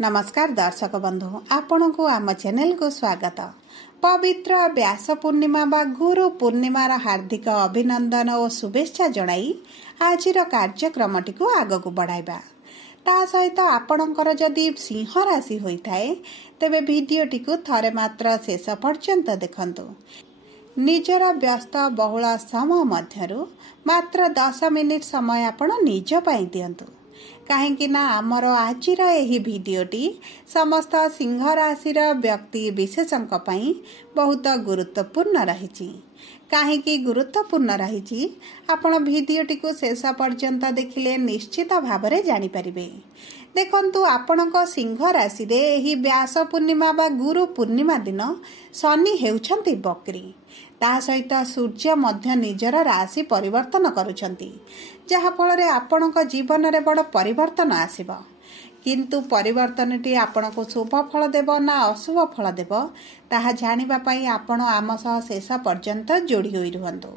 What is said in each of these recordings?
नमस्कार दर्शक बंधु, आपण को आम चैनल को स्वागत। पवित्र व्यास पूर्णिमा बा गुरु पूर्णिमार हार्दिक अभिनंदन और शुभेच्छा जणाई आजिर कार्यक्रमटी को आग को बढ़ाइबा। ता सहित आपणकर जदि सिंह राशि होइथाए तेबे भिडियोटी को थरे मात्र शेष पर्यंत देखंतु। निजर व्यस्त बहुल समय मध्यरु मात्र 10 मिनिट समय आपण निज पई दियंतु। काहेकि ना आमर आजिर एही भिडियोटी समस्त सिंह राशि व्यक्ति विशेषज्ञ पई बहुत गुरुत्वपूर्ण रही। काहेकि गुरुत्वपूर्ण रही आपण भिडियोटी को शेष पर्यंत देखिले निश्चित भावरे जानि परिबे। देखंतु आपणक सिंह राशि रे एही व्यास पूर्णिमा बा गुरु पूर्णिमा दिन शनि हेउछंती बकरी। ता सहित सूर्य मध्य निजर राशि परिवर्तन करुछंती, जहा फल आपणक जीवन रे बड़ परिवर्तन आसीबो। किंतु परिवर्तनटी आपनको शुभ फल देव ना अशुभ फल देव ताहा जानिबा पई आपण आम सह शेष पर्यंत जोड़ी होई रुहंतु।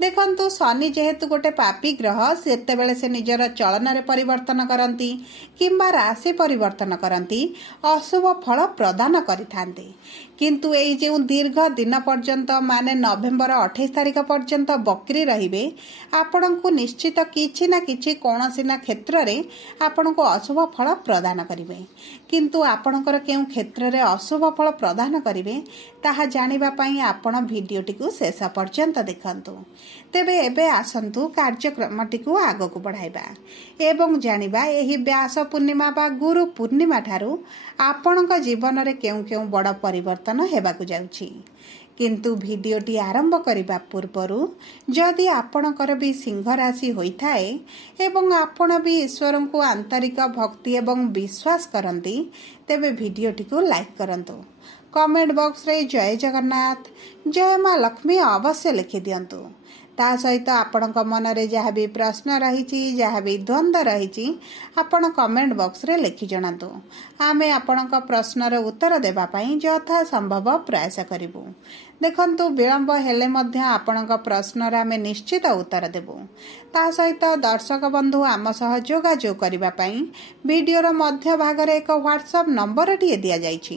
देखंतु शनि जेहेतु गोटे पापी ग्रह, सेतेबेले से निजर चलन रे परिवर्तन करंती किंबा राशि परिवर्तन करंती अशुभ फल प्रदान करिथांती। किंतु एई जे दीर्घ दिन पर्यंत माने नवेम्बर 28 तारिख पर्यंत बकरी रहिबे, आपणको निश्चित किछि ना किछि कोनोसी ना क्षेत्र रे आपणको अशुभ फल प्रदान करिवे। किंतु आपणकर केउ क्षेत्र रे अशुभ फल प्रदान करिवे ताहा जानिबा पई आपण भिडियोटी को शेष पर्यंत देखंतु। तेबे एबे आसंतु कार्यक्रमटी को आग को बढ़ाइबा एवं जानिबा एही व्यास पूर्णिमा बा गुरु पूर्णिमा ठारू आपणक जीवन रे केउ केउ बड़ परिवर्तन हेबाकु जाउछि। किंतु भिडियोटी आरंभ करिबा पूर्वरु जदि आपणकर भी सिंह राशि होइथाए एवं आपण भी ईश्वर को आंतरिक भक्ति एवं विश्वास करंती तेबे भिडियोटी को लाइक करंतु। कमेंट बॉक्स रे जय जगन्नाथ, जय मां लक्ष्मी अवश्य लिखि दियंतु। ता सहित आपणक मन रे जहा भी प्रश्न रही, जहा भी द्वंद्व रही, आपण कमेंट बॉक्स रे लिखि जणातु। आमे आपणक प्रश्नर उत्तर देबा पई यथा संभव प्रयास करिबु। देखंतु विलंब हेले मध्य आपणक प्रश्नर आमे निश्चित उत्तर देबु। ता सहित दर्शक बंधु आम सह जोगाजोग करिबा पई वीडियोर मध्य भाग रे एक व्हाट्सएप नंबर टिए दिया जाइछि।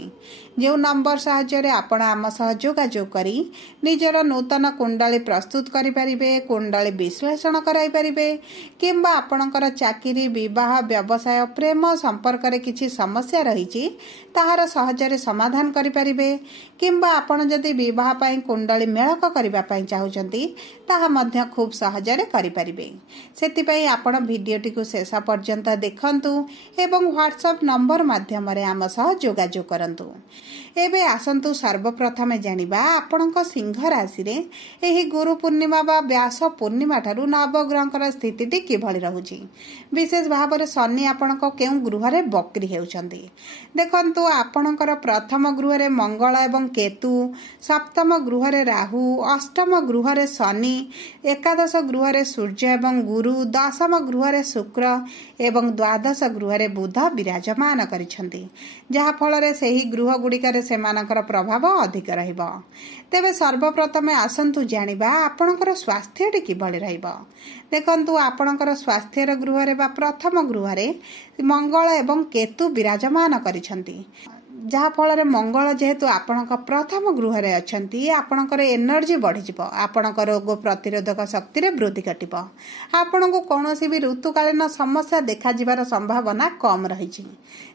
जो नंबर साहाय्य रे आपण आम सह जोगाजोग करी निजर नूतन कुंडली प्रस्तुत करि परिबे, कुंडली विश्लेषण कराई परिबे, किंबा आपणकर चाकरी, विवाह, व्यवसाय, प्रेम संपर्क रे किछि समस्या रहिछि ताहार सहजरे समाधान करि परिबे, किंबा आपण जदि विवाह पई कुंडली मेळक करिबा पई चाहुचंती ताहा मध्य खूब सहजरे करि परिबे। सेति पई आपण भिडियोटी को शेष पर्यंत देखंतु एवं व्हाट्सएप नंबर माध्यम रे आम सह जोगाजोग करंतु। एबे आसंतु सर्वप्रथमे जानिबा आपणक सिंह राशि रे एही गुरु पूर्णिमा बा व्यास पूर्णिमा ठारू नवग्रहकर स्थितिटी किभଳି रहुछि। विशेष भाव रे शनि आपणक केउ गृह रे बकरी हेउछंती। देखंतु आपणकर प्रथम गृह रे मंगल एवं केतु, सप्तम गृह रे राहु, अष्टम गृह रे शनि, एकादश गृह रे सूर्य एवं गुरु, दशम गृह रे शुक्र एवं द्वादश गृह रे बुध विराजमान करिछंती, जहा फल रे सेही गृह गुड़िकर सेमानकर प्रभाव अधिक रहिबो। तेबे सर्वप्रथमे आसंतु जानिबा आपणकर स्वास्थ्यटी किभଳି रहिबो। देखंतु आपणकर स्वास्थ्यर गृह रे बा प्रथम गृह रे मंगल एवं केतु विराजमान करिछंती, जहा फल रे मंगल जेहेतु आपणक प्रथम गृह रे अछंती आपणकर एनर्जी बढ़ी जिवो, आपणक रोग प्रतिरोधक शक्ति रे वृद्धि घटिबो, आपणको कोनोसी भी ऋतुकालीन समस्या देखा जिवार संभावना कम रहिछि।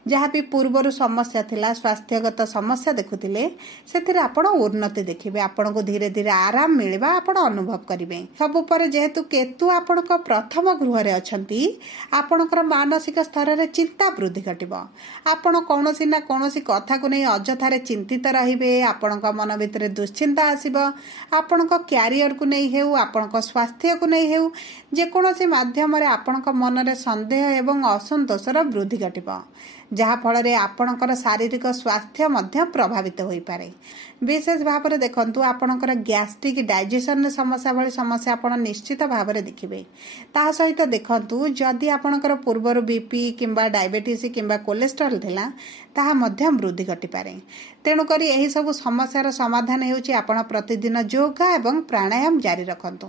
जहा भी पूर्वरु समस्या थिला, स्वास्थ्यगत समस्या देखुथिले सेथिरे आपण उन्नति देखिबे, आपणको धीरे धीरे आराम मिलिबा आपण अनुभव करिवे। सब पर जेहेतु केतु आपणक प्रथम गृह रे अछंती आपणकर मानसिक स्तर रे चिंता वृद्धि घटिबो, आपण कोनोसी ना कोनोसी कथा को नहीं अजथारे चिंतित रहिबे, आपणक मन भितरे दुश्चिंता आसीबो, आपणक क्यारियर को नहीं हेउ, आपणक स्वास्थ्य को नहीं हेउ, जे कोनोसी माध्यम रे आपणक मन रे संदेह एवं असंतोषर वृद्धि घटिबो, जहा फल रे आपणकर शारीरिक स्वास्थ्य मध्य प्रभावित होई पारे। विशेष भाव रे देखंतु आपणकर गैस्ट्रिक डाइजेशन समस्या भली समस्या आपण निश्चित भाव रे देखिबे। ता सहित देखंतु जदि आपणकर पूर्वरु बीपी किंबा डायबिटीज किंबा कोलेस्ट्रॉल थिला ताहा मध्य वृद्धि घटी पारे। तेणु करी एही सब समस्यार समाधान हेउची आपण प्रतिदिन योगा एवं प्राणायाम जारी रखंतु।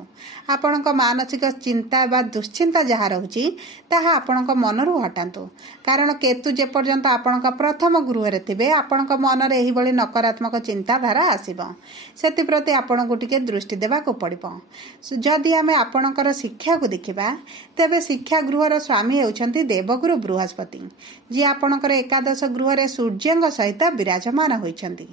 आपणक मानसिक चिंता बा दुश्चिंता जहा रहउची ताहा आपणक मनरु हटांतु, कारण केतु जे जेपर्यंत आपणका प्रथम गृह थिबे आपणका मनरे एही भली नकारात्मक चिंताधारा आसीबो सेति प्रति आपणको टिके दृष्टि देबाको पड़िबो। जदि आमे आपणकर शिक्षा को देखिबा तेबे शिक्षा गृहर स्वामी हेउछंती देवगुरु बृहस्पति जी आपणकर एकादश गृह रे सूर्यंग सहित विराजमान होइछंती।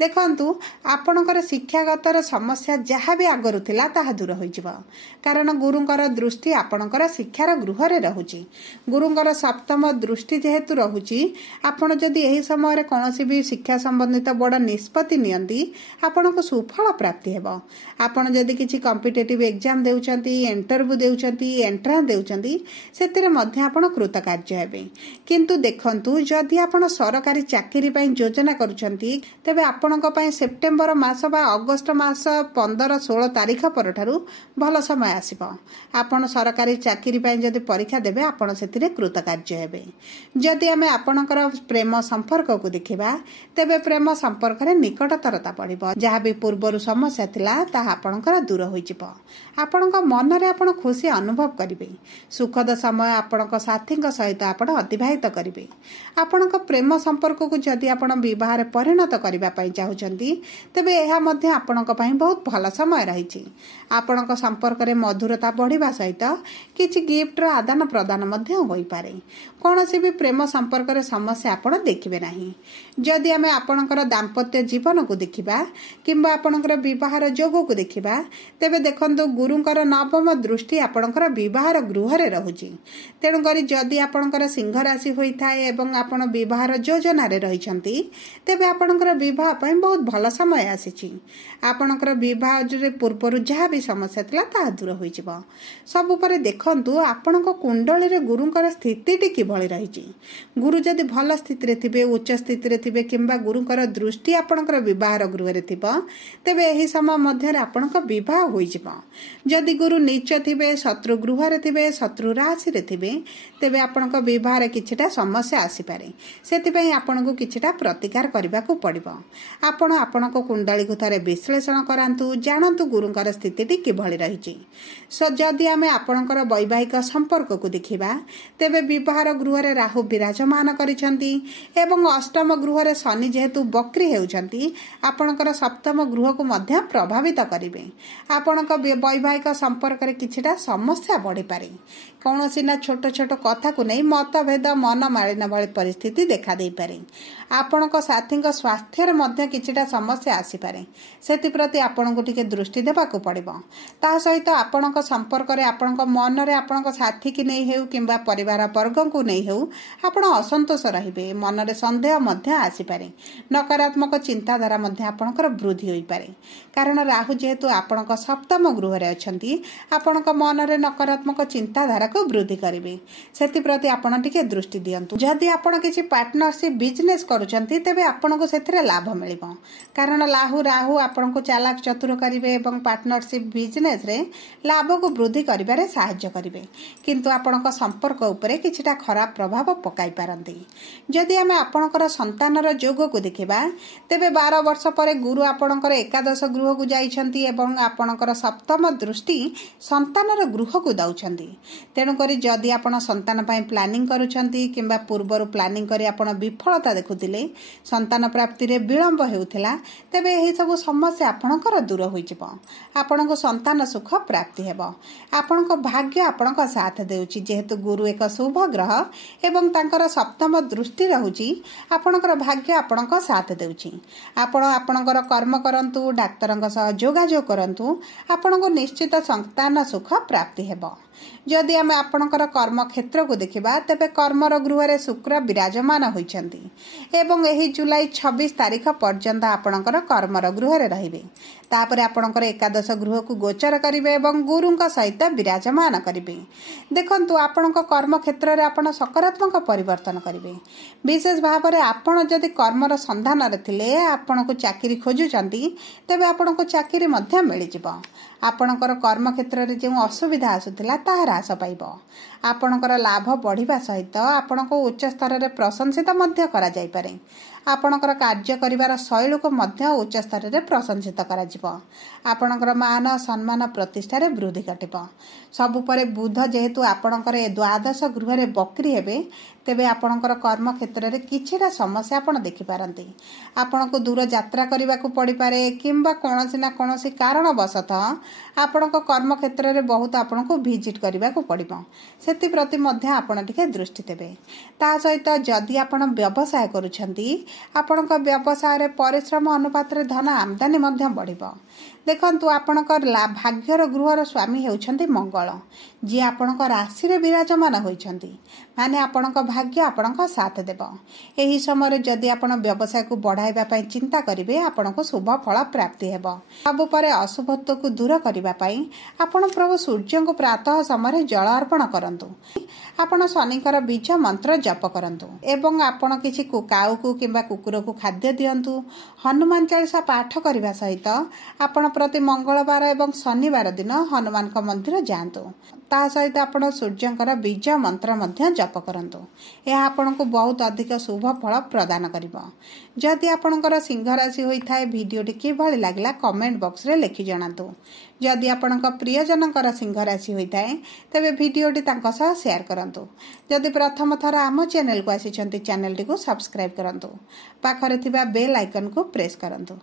देखंतु आपणकर शिक्षागतर समस्या जहाँ भी आगरु थिला ताहा दूर होइजिबो कारण गुरुंकर दृष्टि आपणकर शिक्षार गृह रे रहुची। गुरुंकर सप्तम दृष्टि जेहेतु रहुची आपण जदि एही समय रे कोनोसी भी शिक्षा संबंधित बड़ निष्पत्ति नियंती आपनको सुफल प्राप्ति हेबो। आपण जदि किछि कॉम्पिटिटिव एग्जाम देउचंती इंटरव्यू देउचंती एंट्रांस देउचंती सेतिरे मध्ये आपण कृतकार्य हेबे। किंतु देखंतु जदि आपण सरकारी चाकरी पई योजना करूचंती तबे आपणको पई सेप्टेम्बर मास बा अगस्त मास 15-16 तारीख परठारु भल समय आसीबो। आपण सरकारी चाकरी पई जदि परीक्षा देबे आपण सेतिरे कृतकार्य हेबे। जदि आमे आपणकर प्रेम संपर्क को देखिबा तेबे प्रेम संपर्क रे निकटतरता पड़िबो। जहाँ भी पूर्वरु समस्या थिला ताहा आपणकर दूर होइजिबो। आपणको मन रे आपण खुशी अनुभव करिवे। सुखद समय आपणको साथीक सहित आपण अतिबाहित करिवे। आपणको प्रेम संपर्क को जदि आपण विवाह रे परिणत करिबा पई चाहुचंती तेबे एहा मध्ये आपणको पई बहुत भल समय रहिछि। आपणको संपर्क रे मधुरता बढ़िबा सहित किछि गिफ्ट रो आदान प्रदान मध्ये होई पारे। कोनोसी भी प्रेम संपर्क रे समस्या आपण देखिबे नाही। जदि आमे आपणकर दाम्पत्य जीवन को देखिबा किंबा आपणकर विवाहर जोग को देखिबा तेबे देखंतु गुरुंकर नवम दृष्टि आपणकर विवाहर गृह रे रहुची। तेणु करी जदि आपणकर सिंह राशि होई थाए एवं आपण विवाहर योजना रे रहिछंती तेबे आपणकर विवाह पई बहुत भल समय आसीची। आपणकर विवाह रे पूर्वरु जहाँ भी समस्या थिला ता दूर होई जिवो। सब उपरे देखंतु आपणको कुंडली रे गुरुंकर स्थिति टिकी भली रहिची। गुरु जदि भल स्थिति रे थिबे उच्च स्थिति रे थिबे किंबा गुरुंकर दृष्टि आपणकर विवाहर गृह रे थिबो तेबे एही समय मध्ये आपणको विवाह होई जिवो। जदि गुरु नीच थिबे शत्रु गृह रे थिबे शत्रु राशि रे थिबे तेबे आपणको विवाह रे किछिटा समस्या आसी पारे। सेति पई आपणको किछिटा प्रतिकार करबाको पड़िबो। आपण आपणको कुंडली को थारे विश्लेषण करांतु जानंतु गुरुंकर स्थिति कि भली रहिची। जदि आमे आपणकर वैवाहिक संपर्क को देखिबा तेबे विवाहर गृह रे राहु विराजमान करिसंती एवं अष्टम गृह रे शनि जेहेतु बक्री हेउचंती आपणकर सप्तम गृह को मध्य प्रभावित करिवे। आपणक वैवाहिक संपर्क रे किछिटा समस्या बढ़ी पारे। कौनसी ना छोट छोट कथा को नहीं मतभेद मन मालिन भली परिस्थिति देखा दे पारे। आपणक साथीक स्वास्थ्य रे मध्य किछिटा समस्या आसी पारे। सेति प्रति आपणको टिके दृष्टि देबाको पड़िबो। ता सहित आपणक संपर्क रे आपणक मन रे आपणक साथी की नहीं हेउ किंबा परिवार वर्ग को नहीं हेउ आपण असंतोष रहिबे। मन रे संदेह मध्य आसी पारे। नकारात्मक चिंताधारा मध्य आपणकर वृद्धि होई पारे कारण राहु जेहेतु आपणक सप्तम गृह रे अछंती आपणक मन रे नकारात्मक चिंताधारा को वृद्धि करिवे। सेति प्रति आपण टिके दृष्टि दियंतु। जदि आपण किछि पार्टनरशिप बिजनेस करूचंती तेबे आपणको सेथिरे लाभ मिलिबो कारण राहु आपणको चालाक चतुर करिवे एवं पार्टनरशिप बिजनेस रे लाभ को वृद्धि करिबारे सहाय्य करिवे। किंतु आपणको संपर्क उपरे किछिटा खराब प्रभाव पकाई पारंती। जदि आमे आपणकर संतानर जोग को देखिबा तेबे 12 वर्ष परे गुरु आपणकर एकादश गृह को जाइछंती एवं आपणकर सप्तम दृष्टि संतानर गृह को दाउछंती। तेणु करी जदि आपण संतान पई प्लानिंग करूछंती किंबा पूर्वरु प्लानिंग करी आपण विफलता देखुतिले संतान प्राप्ति रे विलंब हेउथिला तेबे एही सब समस्या आपणकर दूर होई जिवो। आपणको संतान सुख प्राप्ति हेबो। आपणको भाग्य आपणको साथ देउची जेहेतु गुरु एक शुभ ग्रह एवं तांकर सप्तम दृष्टि रहुची आपणकर भाग्य आपणको साथ देउची। आपण आपणकर कर्म करंतु डाक्तरंक सह जोगाजोग करंतु आपणको निश्चित संतान सुख प्राप्ति हेबो। जदि आमे आपणकर कर्म क्षेत्र को देखिबा तेबे कर्मर गृह रे शुक्र विराजमान होइछंती एवं एही जुलाई 26 तारीख पर्यंत आपणकर कर्मर गृह रे रहिबे। तापरे आपणकर एकादश गृह को गोचर करिवे एवं गुरुंक सहित विराजमान करिवे। देखंतु आपणक कर्म क्षेत्र रे आपण सकारात्मक परिवर्तन करिवे। विशेष भाव रे आपण जदि कर्मर संधान रे थिले आपणको चाकरी खोजुचंती तेबे आपणको चाकरी मध्य मिलि जिवो। आपणकर कर्म क्षेत्र में जो असुविधा आसूला ताहा ह्रास पाइब। आपणकर लाभ बढ़िबा सहित आपणको उच्च स्तर में प्रशंसित मध्य करा जाय पारे। आपणकर कार्य करिवार शैली को मध्य उच्च स्तर में प्रशंसित करा जिवो। आपणकर मान सम्मान प्रतिष्ठा रे वृद्धि घटिब। सबुपरे बुध जेहेतु आपणकर द्वादश गृह रे बक्री हेबे तेबे आपणकर कर्म क्षेत्र में किछिटा समस्या आपण देखि पारंती। आपणको दूर यात्रा करने को पड़ पारे किंबा कौनसी ना कौनसी कारण वशतः आपणको कर्म क्षेत्र में बहुत आपणको विजिट करने को पड़िबो। सेति प्रति मध्य आपण टिके दृष्टि देबे। ता सहित जदि आपण व्यवसाय करूछंती आपणको व्यवसाय रे परिश्रम अनुपात रे धन आमदानी मध्य बढ़िबो। देखंतु आपणकर भाग्यर गृहर स्वामी हेउछंती मंगल, जी आपणको राशि रे विराजमान होइछंती, माने आपणको भाग्य आपणको साथ देबो। एही समय जदि आपण व्यवसाय को बढ़ाइबा पई चिंता करिवे आपणको शुभ फल प्राप्ति हेबो। सब परे अशुभत्व को दूर करिबा पई आपण प्रभु सूर्य को प्रातः समय जल अर्पण करंतु। आपण शनिकर बीज मंत्र जप करंतु एवं आपण किछि काऊ को किंबा कुकुर को खाद्य दियंतु। हनुमान चालीसा पाठ करने सहित आपण प्रति मंगलवार एवं शनिवार दिन हनुमान का मंदिर जातु। ता सहित आपण सूर्यंकर बीज मंत्र मध्य जप करंतु। यह आपण को बहुत अधिक शुभ फल प्रदान करिबो। जदि आपणकर सिंह राशि होइथाय वीडियोटी किभଳି लागला कमेंट बॉक्स रे लिखि जणातु। जदि आपणक प्रियजनकर सिंह राशि होइथाय तबे वीडियोटी तांको सह शेयर करंतु। जदि प्रथम थर आम चैनल को आसिछंती चैनल टी को सब्सक्राइब करंतु। पाखरे थिबा बेल आइकन को प्रेस करंतु।